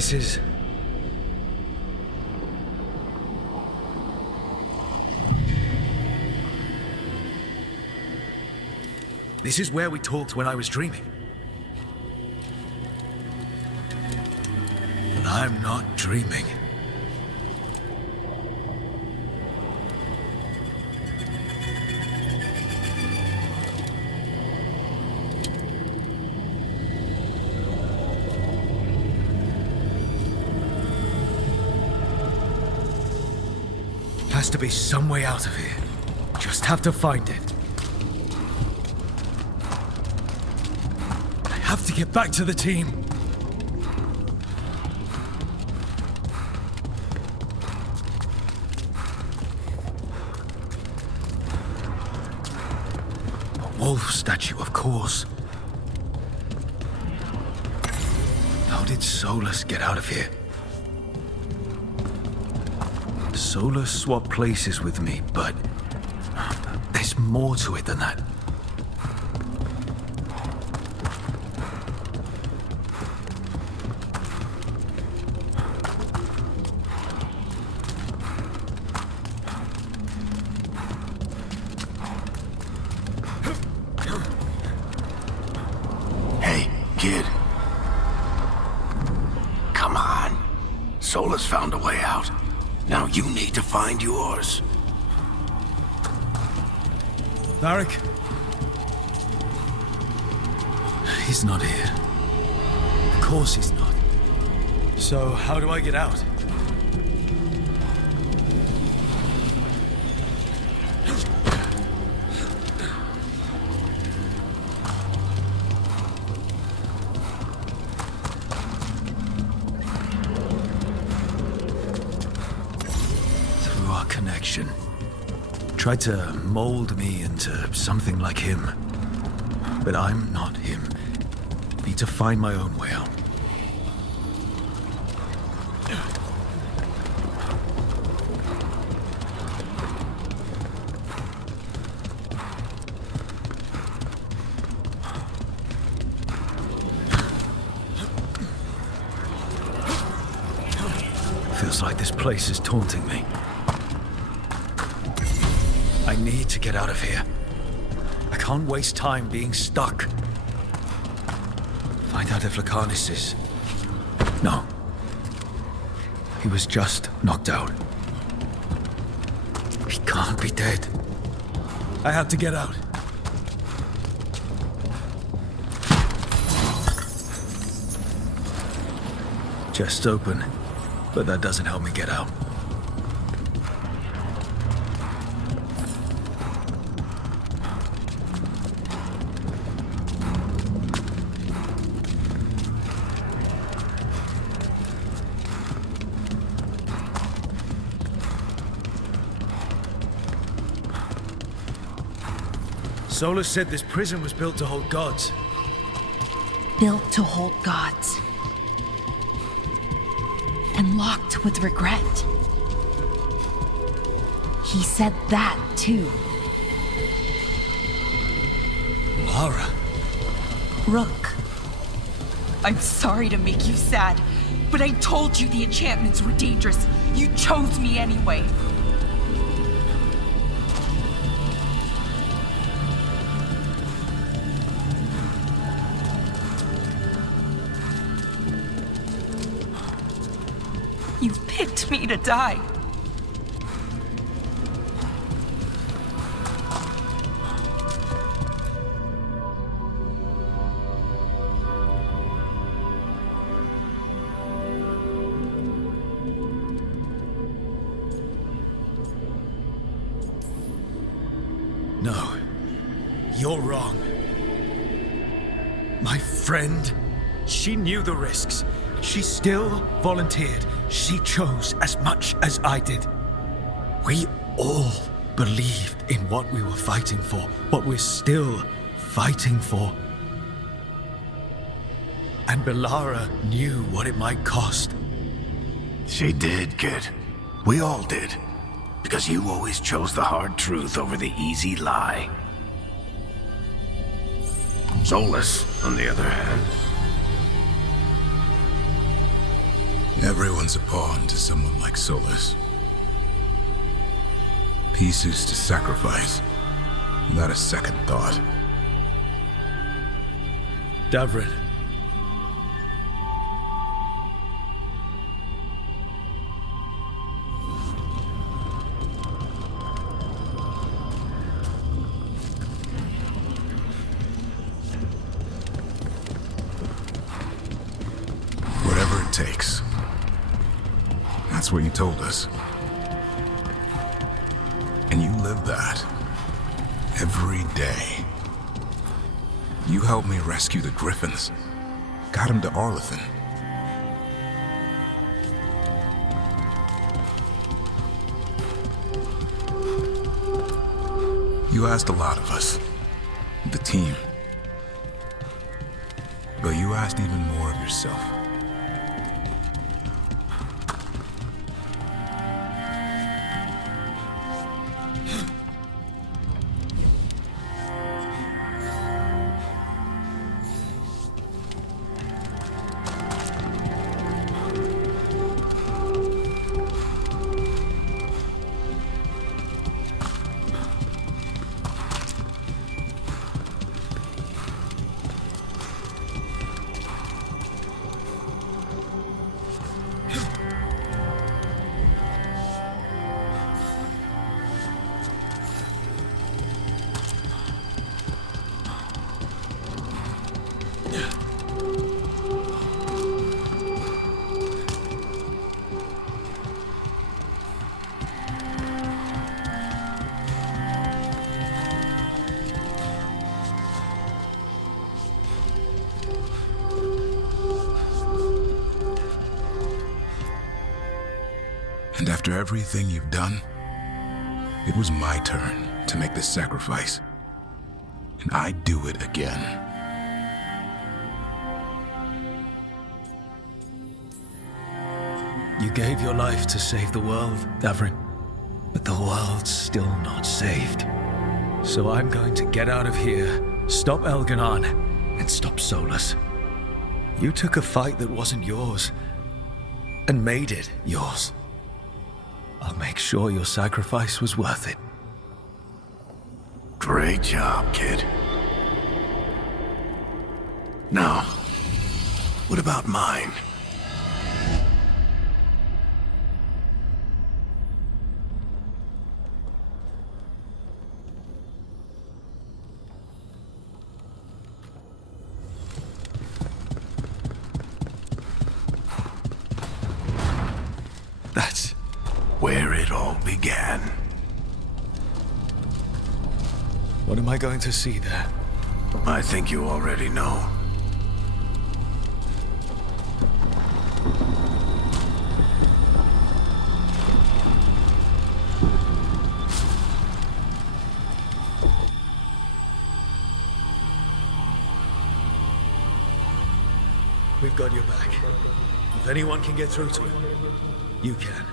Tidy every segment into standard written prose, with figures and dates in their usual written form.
This is... This is where we talked when I was dreaming. But I'm not dreaming. Has to be some way out of here. Just have to find it. I have to get back to the team. A wolf statue, of course. How did Solus get out of here? Solus swapped places with me, but there's more to it than that. Hey, kid. Come on. Solus found a way out. Now you need to find yours. Varric? He's not here. Of course he's not. So how do I get out? Connection. Tried to mold me into something like him. But I'm not him. Need to find my own way out. Feels like this place is taunting me. I need to get out of here. I can't waste time being stuck. Find out if Lucanus is... No. He was just knocked out. He can't be dead. I have to get out. Chest's open, but that doesn't help me get out. Solus said this prison was built to hold gods. Built to hold gods. And locked with regret. He said that, too. Lara. Rook. I'm sorry to make you sad, but I told you the enchantments were dangerous. You chose me anyway. You picked me to die. No, you're wrong. My friend, she knew the risks. She still volunteered. She chose as much as I did. We all believed in what we were fighting for, what we're still fighting for. And Belara knew what it might cost. She did, kid. We all did. Because you always chose the hard truth over the easy lie. Solus, on the other hand, Everyone's a pawn to someone like Solus. Pieces to sacrifice, without a second thought. Davrin. Whatever it takes. That's what you told us. And you live that. Every day. You helped me rescue the Griffins. Got him to Arlethan. You asked a lot of us. The team. But you asked even more of yourself. And after everything you've done, it was my turn to make this sacrifice. And I'd do it again. You gave your life to save the world, Davrin. But the world's still not saved. So I'm going to get out of here, stop Elganon, and stop Solus. You took a fight that wasn't yours, and made it yours. I'll make sure your sacrifice was worth it. Great job, kid. Now, what about mine? That's where it all began. What am I going to see there? I think you already know. We've got your back. If anyone can get through to him, you can.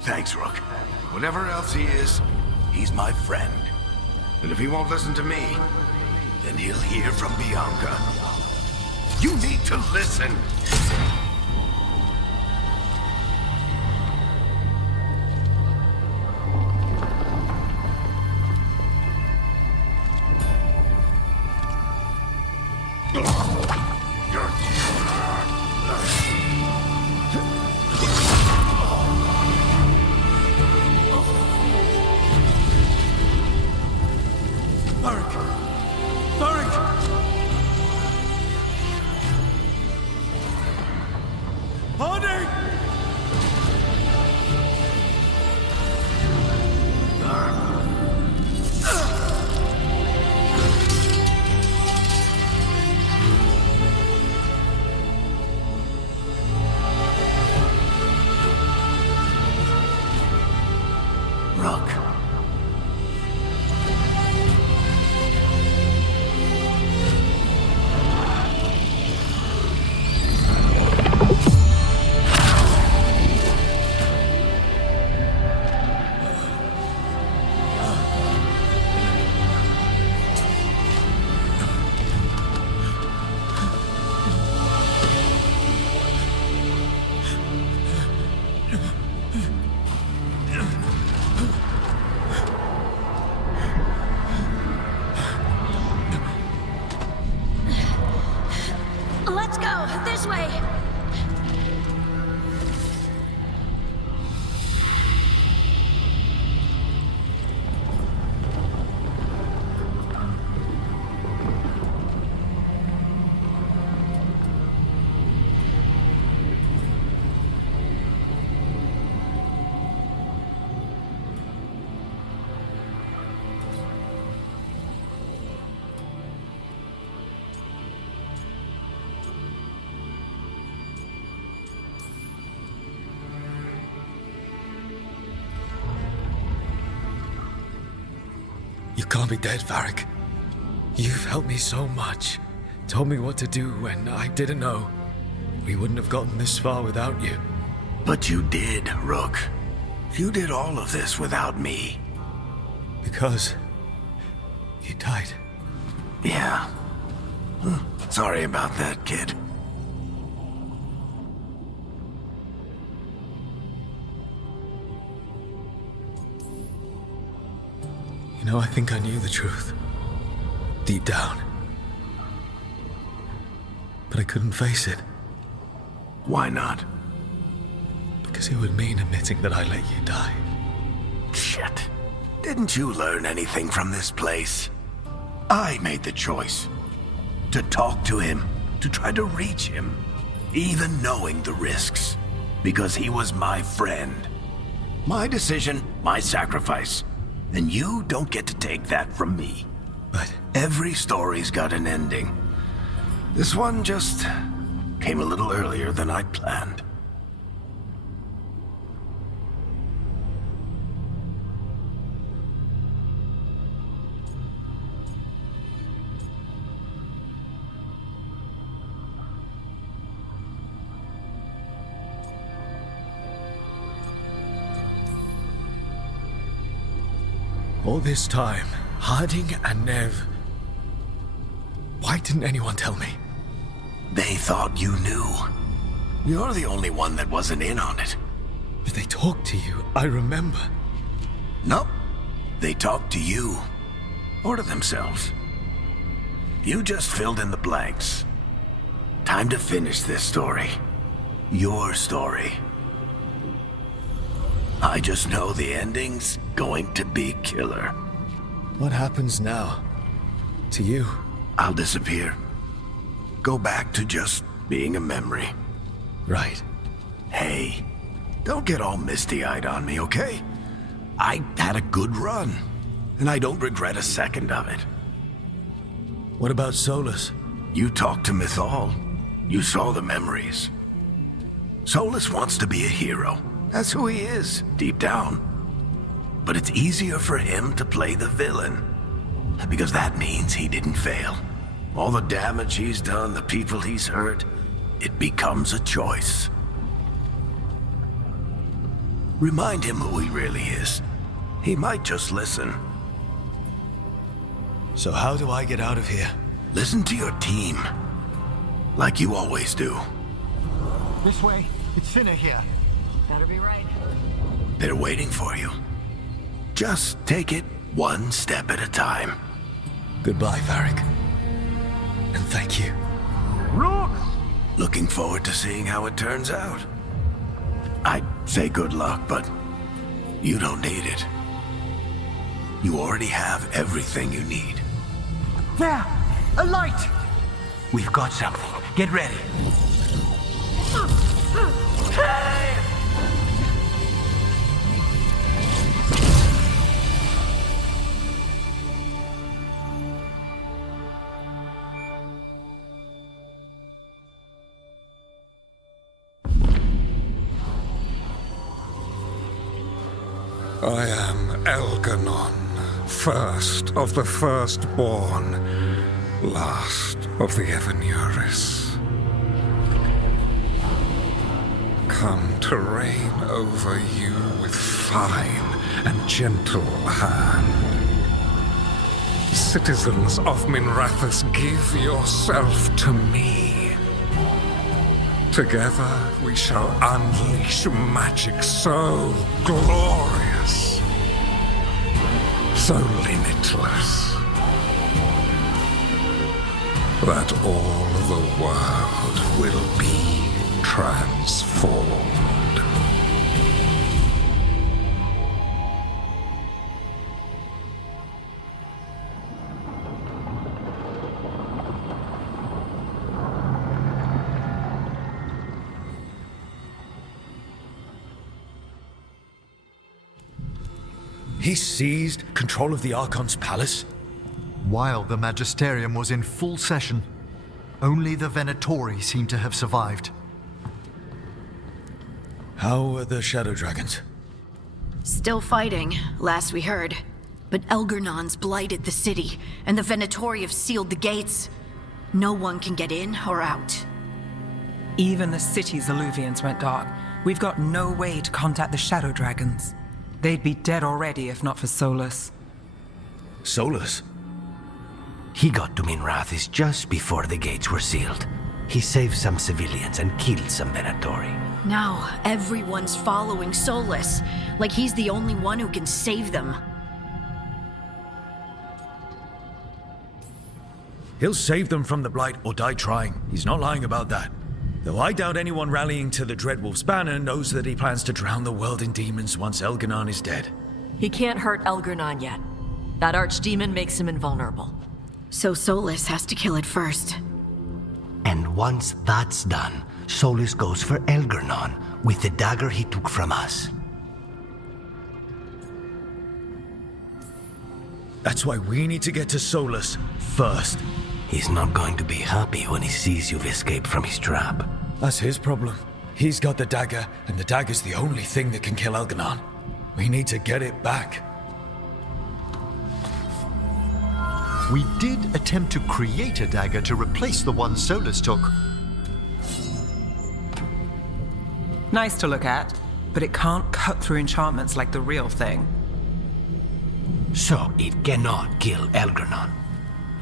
Thanks, Rook. Whatever else he is, he's my friend. And if he won't listen to me, then he'll hear from Bianca. You need to listen! this way! You can't be dead, Varric. You've helped me so much. Told me what to do when I didn't know. We wouldn't have gotten this far without you. But you did, Rook. You did all of this without me. Because you died. Yeah. Sorry about that, kid. You know, I think I knew the truth. Deep down. But I couldn't face it. Why not? Because it would mean admitting that I let you die. Shit. Didn't you learn anything from this place? I made the choice. To talk to him, to try to reach him, even knowing the risks. Because he was my friend. My decision, my sacrifice. And you don't get to take that from me. But every story's got an ending. This one just came a little earlier than I'd planned. all this time, Harding and Nev... Why didn't anyone tell me? They thought you knew. You're the only one that wasn't in on it. But they talked to you, I remember. Nope. They talked to you. Or to themselves. You just filled in the blanks. Time to finish this story. Your story. I just know the ending's going to be killer. What happens now? To you? I'll disappear. Go back to just being a memory. Right. Hey, don't get all misty-eyed on me, okay? I had a good run, and I don't regret a second of it. What about Solus? You talked to Mythal. You saw the memories. Solus wants to be a hero. That's who he is, deep down. But it's easier for him to play the villain. Because that means he didn't fail. All the damage he's done, the people he's hurt, it becomes a choice. Remind him who he really is. He might just listen. So how do I get out of here? Listen to your team. Like you always do. This way. It's thinner here. Better be right. They're waiting for you. Just take it one step at a time. Goodbye, Varric. And thank you. Rook! Looking forward to seeing how it turns out. I'd say good luck, but you don't need it. You already have everything you need. There! A light! We've got something. Get ready. I am Elganon, first of the firstborn, last of the Evanuris. Come to reign over you with fine and gentle hand. Citizens of Minrathous, give yourself to me. Together we shall unleash magic so glorious, so limitless. that all the world will be transformed. He seized control of the Archon's palace? While the Magisterium was in full session, only the Venatori seem to have survived. How are the Shadow Dragons? Still fighting, last we heard. But Elgernon's blighted the city, and the Venatori have sealed the gates. No one can get in or out. Even the city's Illuvians went dark. We've got no way to contact the Shadow Dragons. They'd be dead already if not for Solus. Solus? He got to Minrathis just before the gates were sealed. He saved some civilians and killed some Venatori. Now, everyone's following Solus, like he's the only one who can save them. He'll save them from the Blight or die trying. He's not lying about that. Though I doubt anyone rallying to the Dreadwolf's banner knows that he plans to drown the world in demons once Elgernon is dead. He can't hurt Elgernon yet. That archdemon makes him invulnerable. So Solus has to kill it first. And once that's done, Solus goes for Elgernon with the dagger he took from us. That's why we need to get to Solus first. He's not going to be happy when he sees you've escaped from his trap. That's his problem. He's got the dagger, and the dagger's the only thing that can kill Elgernon. We need to get it back. We did attempt to create a dagger to replace the one Solus took. Nice to look at, but it can't cut through enchantments like the real thing. So it cannot kill Elgernon.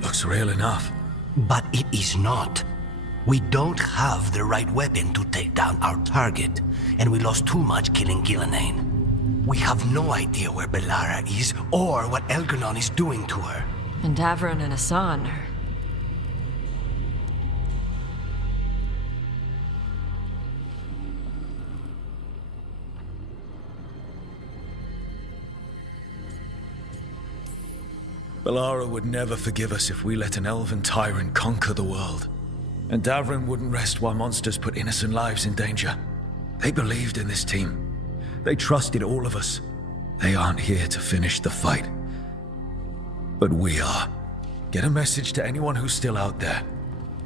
Looks real enough. But it is not. We don't have the right weapon to take down our target, and we lost too much killing Gillenane. We have no idea where Bellara is or what Elgernon is doing to her. And Davron and Hassan are... Bellara would never forgive us if we let an elven tyrant conquer the world. And Davron wouldn't rest while monsters put innocent lives in danger. They believed in this team. They trusted all of us. They aren't here to finish the fight. But we are. Get a message to anyone who's still out there.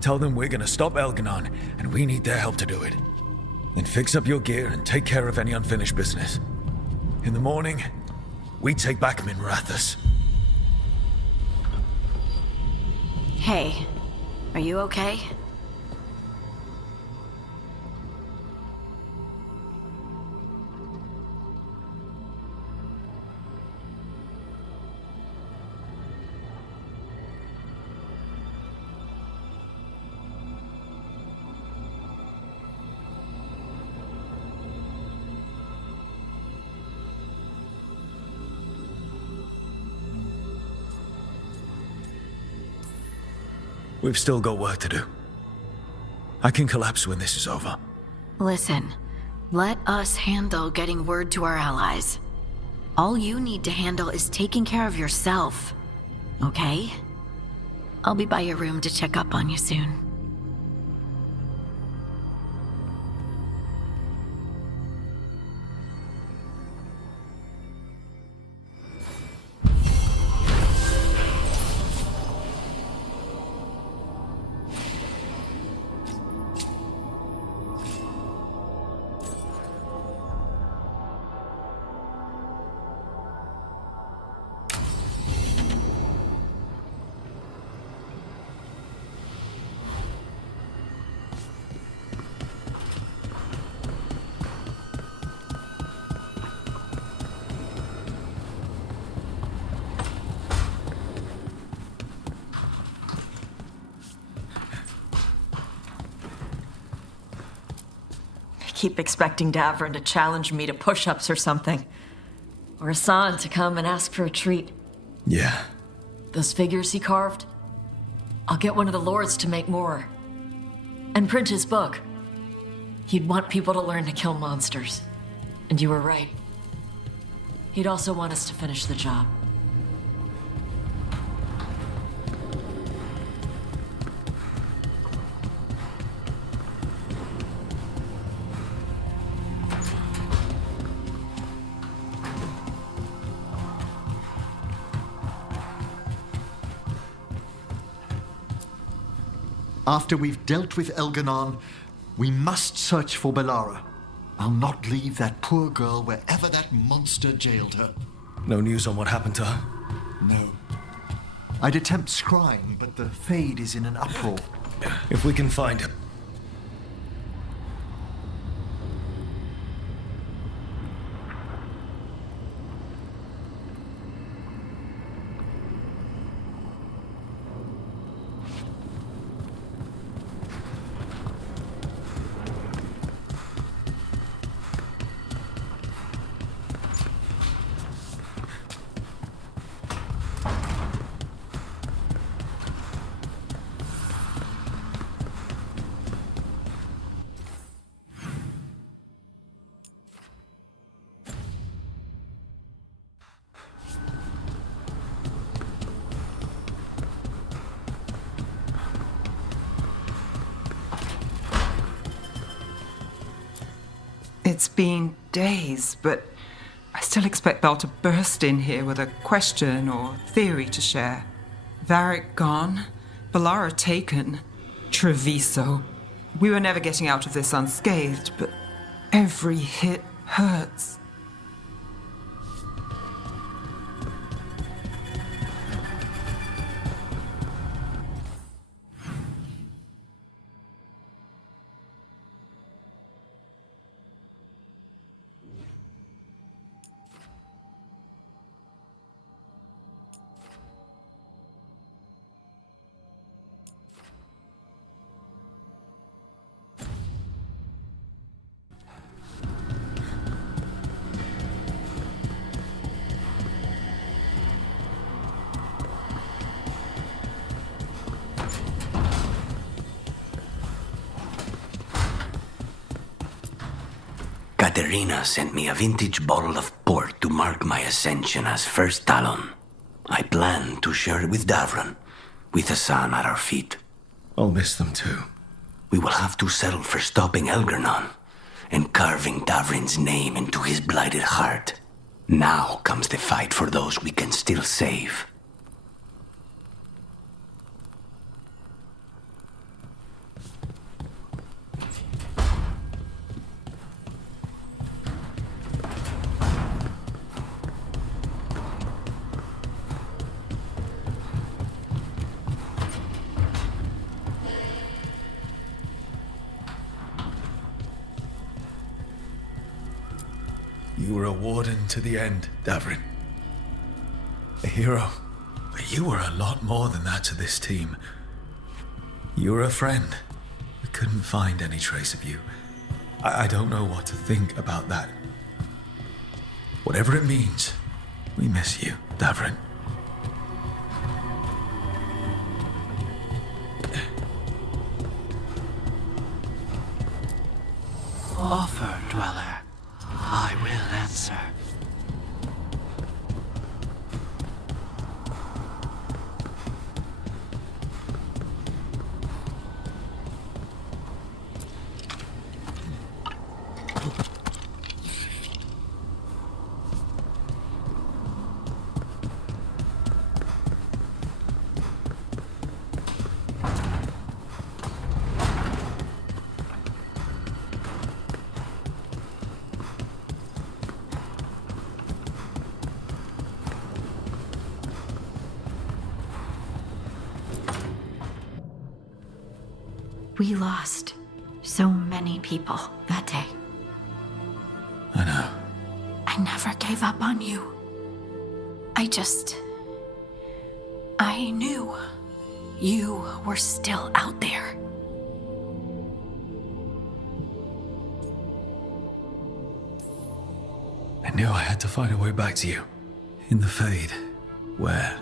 Tell them we're gonna stop Elgernon, and we need their help to do it. Then fix up your gear and take care of any unfinished business. In the morning, we take back Minrathis. Hey, are you okay? We've still got work to do. I can collapse when this is over. Listen, let us handle getting word to our allies. All you need to handle is taking care of yourself, okay? I'll be by your room to check up on you soon. Keep expecting Davron to challenge me to push-ups or something. Or Hassan to come and ask for a treat. Yeah. Those figures he carved? I'll get one of the lords to make more. And print his book. He'd want people to learn to kill monsters. And you were right. He'd also want us to finish the job. After we've dealt with Elganon, we must search for Bellara. I'll not leave that poor girl wherever that monster jailed her. No news on what happened to her? No. I'd attempt scrying, but the Fade is in an uproar. If we can find her. It's been days, but I still expect Belle to burst in here with a question or theory to share. Varric gone, Bellara taken, Treviso. We were never getting out of this unscathed, but every hit hurts. Katerina sent me a vintage bottle of port to mark my ascension as First Talon. I plan to share it with Davron, with the sun at our feet. I'll miss them too. We will have to settle for stopping Elgarnon and carving Davrin's name into his blighted heart. Now comes the fight for those we can still save. You were a warden to the end, Davrin. A hero. But you were a lot more than that to this team. You were a friend. We couldn't find any trace of you. I don't know what to think about that. Whatever it means, we miss you, Davrin. Offer, Dweller. I will answer. We lost so many people that day. I know. I never gave up on you. I knew you were still out there. I knew I had to find a way back to you. In the Fade, where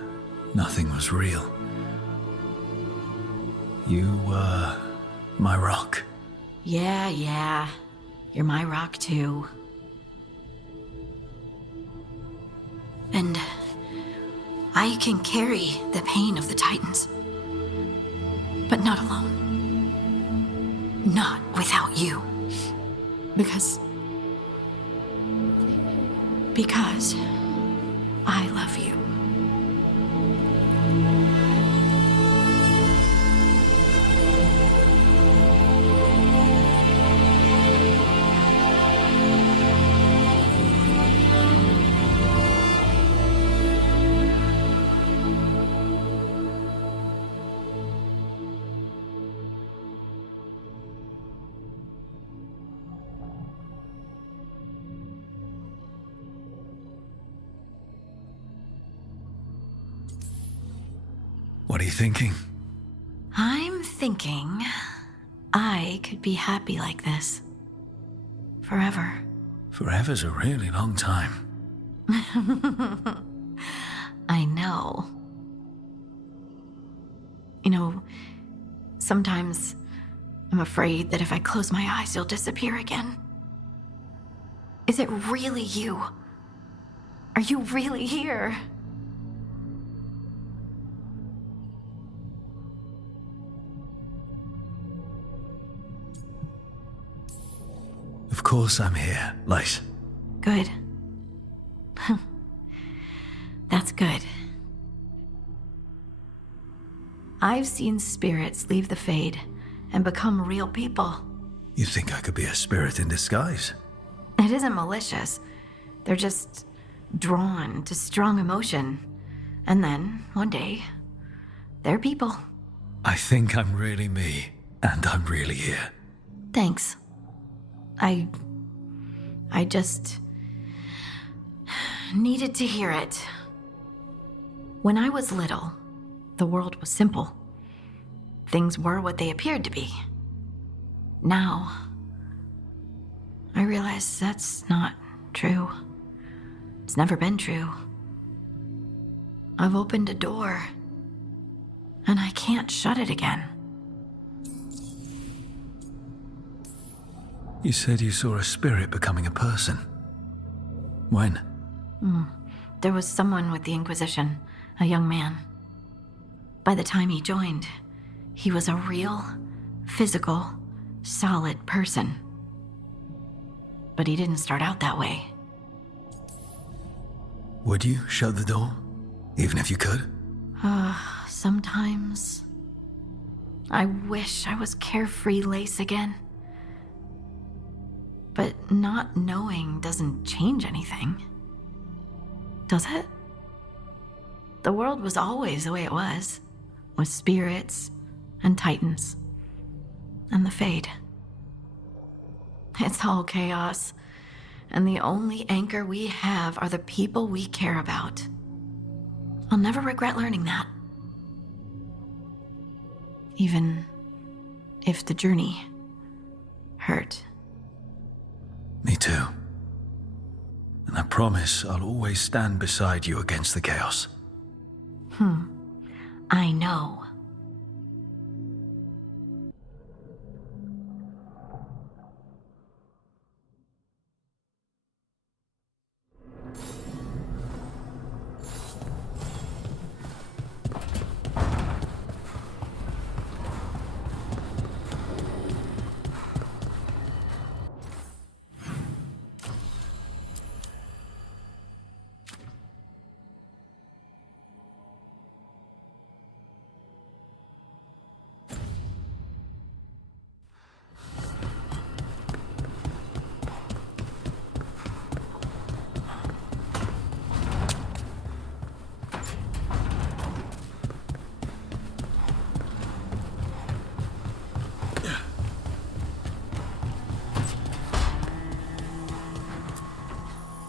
nothing was real. You were my rock. Yeah. You're my rock too. And I can carry the pain of the Titans. But not alone. Not without you. Because I love you. What are you thinking? I'm thinking I could be happy like this. Forever. Forever's a really long time. I know. You know, sometimes I'm afraid that if I close my eyes, you'll disappear again. Is it really you? Are you really here? Of course I'm here, Light. Good. That's good. I've seen spirits leave the Fade and become real people. You think I could be a spirit in disguise? It isn't malicious. They're just drawn to strong emotion. And then, one day, they're people. I think I'm really me, and I'm really here. Thanks. I just needed to hear it. When I was little, the world was simple. Things were what they appeared to be. Now, I realize that's not true. It's never been true. I've opened a door, and I can't shut it again. You said you saw a spirit becoming a person. When? There was someone with the Inquisition, a young man. By the time he joined, he was a real, physical, solid person. But he didn't start out that way. Would you shut the door? Even if you could? Sometimes. I wish I was carefree Lace again. But not knowing doesn't change anything. Does it? The world was always the way it was, with spirits and titans and the Fade. It's all chaos, and the only anchor we have are the people we care about. I'll never regret learning that. Even if the journey hurt. Me too. And I promise I'll always stand beside you against the chaos. I know.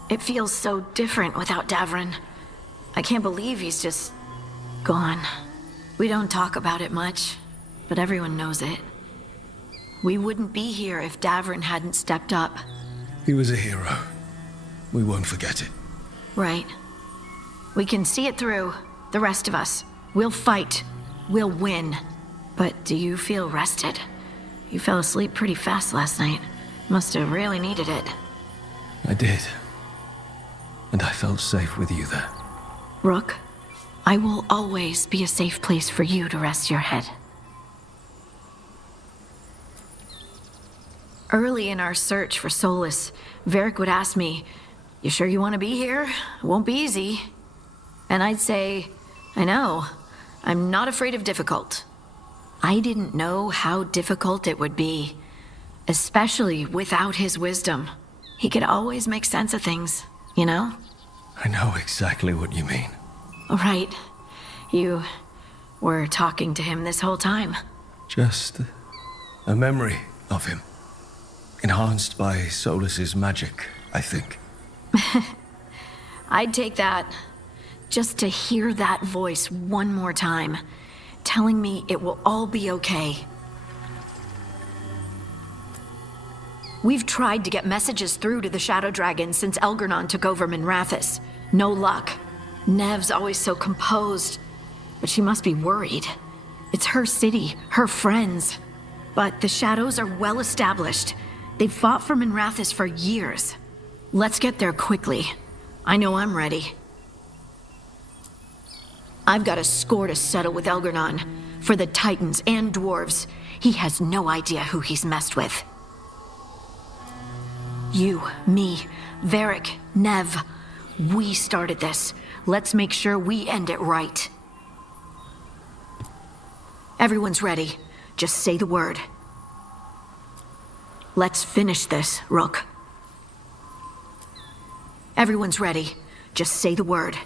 It feels so different without Davrin. I can't believe he's just gone. We don't talk about it much, but everyone knows it. We wouldn't be here if Davrin hadn't stepped up. He was a hero. We won't forget it. Right. We can see it through. The rest of us. We'll fight. We'll win. But do you feel rested? You fell asleep pretty fast last night. Must have really needed it. I did. And I felt safe with you there. Rook, I will always be a safe place for you to rest your head. Early in our search for solace, Varric would ask me, "You sure you want to be here? It won't be easy." And I'd say, "I know. I'm not afraid of difficult." I didn't know how difficult it would be, especially without his wisdom. He could always make sense of things, you know? I know exactly what you mean. Right. You were talking to him this whole time. Just a memory of him. Enhanced by Solas's magic, I think. I'd take that. Just to hear that voice one more time, telling me it will all be okay. We've tried to get messages through to the Shadow Dragon since Elgernon took over Minrathous. No luck. Nev's always so composed, but she must be worried. It's her city, her friends. But the Shadows are well established. They've fought for Minrathous for years. Let's get there quickly. I know I'm ready. I've got a score to settle with Elgernon. For the Titans and Dwarves. He has no idea who he's messed with. You, me, Varric, Nev. We started this. Let's make sure we end it right. Everyone's ready. Just say the word. Let's finish this, Rook. Everyone's ready. Just say the word.